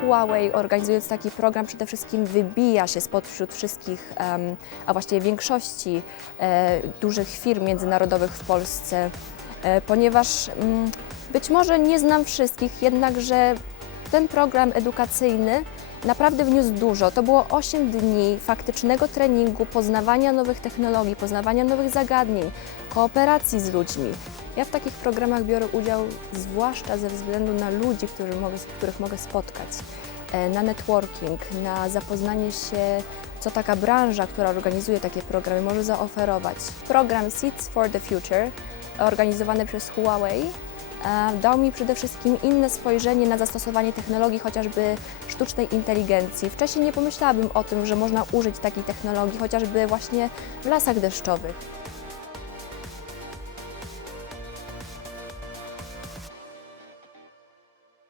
Huawei organizując taki program przede wszystkim wybija się spośród wszystkich, em, a właściwie większości e, dużych firm międzynarodowych w Polsce, e, ponieważ mm, być może nie znam wszystkich, jednakże ten program edukacyjny naprawdę wniósł dużo. To było 8 dni faktycznego treningu, poznawania nowych technologii, poznawania nowych zagadnień, kooperacji z ludźmi. Ja w takich programach biorę udział zwłaszcza ze względu na ludzi, którzy mogę, których mogę spotkać, e, na networking, na zapoznanie się, co taka branża, która organizuje takie programy, może zaoferować. Program Seeds for the Future, organizowany przez Huawei, e, dał mi przede wszystkim inne spojrzenie na zastosowanie technologii, chociażby sztucznej inteligencji. Wcześniej nie pomyślałabym o tym, że można użyć takiej technologii, chociażby właśnie w lasach deszczowych.